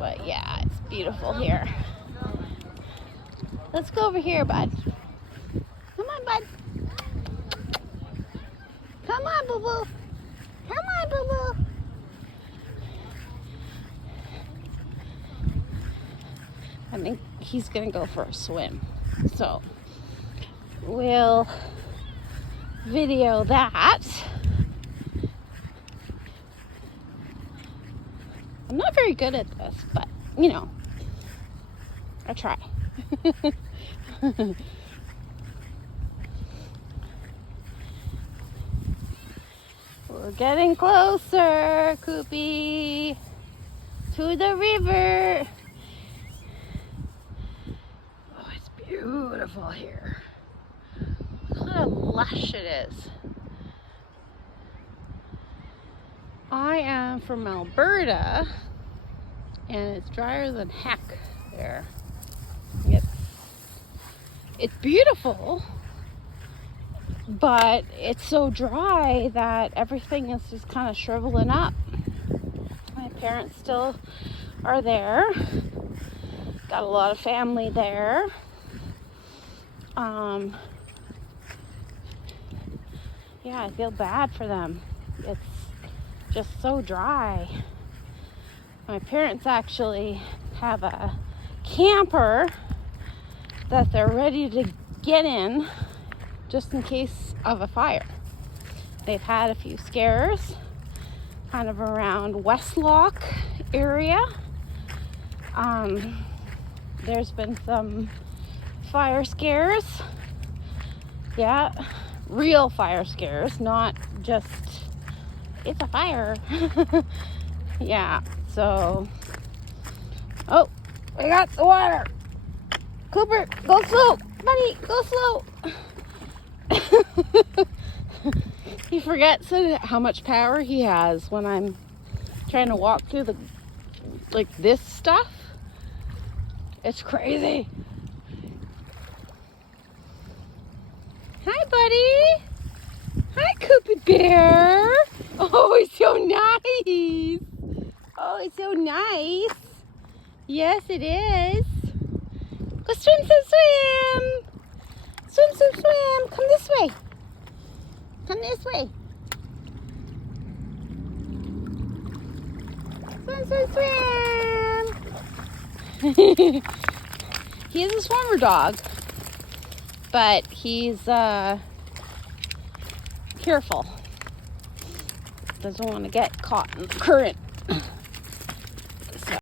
But yeah, it's beautiful here. Let's go over here, bud. Come on, bud. Come on, boo-boo. Come on, boo-boo. I think he's gonna go for a swim. So we'll video that. I'm not very good at this, but you know, I try. We're getting closer, Coopy, to the river. Oh, it's beautiful here. Look how lush it is. I am from Alberta, and it's drier than heck there. It's beautiful, but it's so dry that everything is just kind of shriveling up. My parents still are there. Got a lot of family there. Yeah, I feel bad for them. It's just so dry. My parents actually have a camper that they're ready to get in just in case of a fire. They've had a few scares kind of around Westlock area. There's been some fire scares. Yeah, real fire scares, not just it's a fire. Yeah, so oh, we got the water. Cooper, go slow, buddy, go slow. He forgets how much power he has when I'm trying to walk through the this stuff. It's crazy. Hi, buddy. Hi, Coopy Bear. Oh, he's so nice. Oh, it's so nice. Yes, it is. Go swim, swim, swim. Swim, swim, swim. Come this way. Come this way. Swim, swim, swim. He is a swimmer dog, but he's careful. Doesn't want to get caught in the current.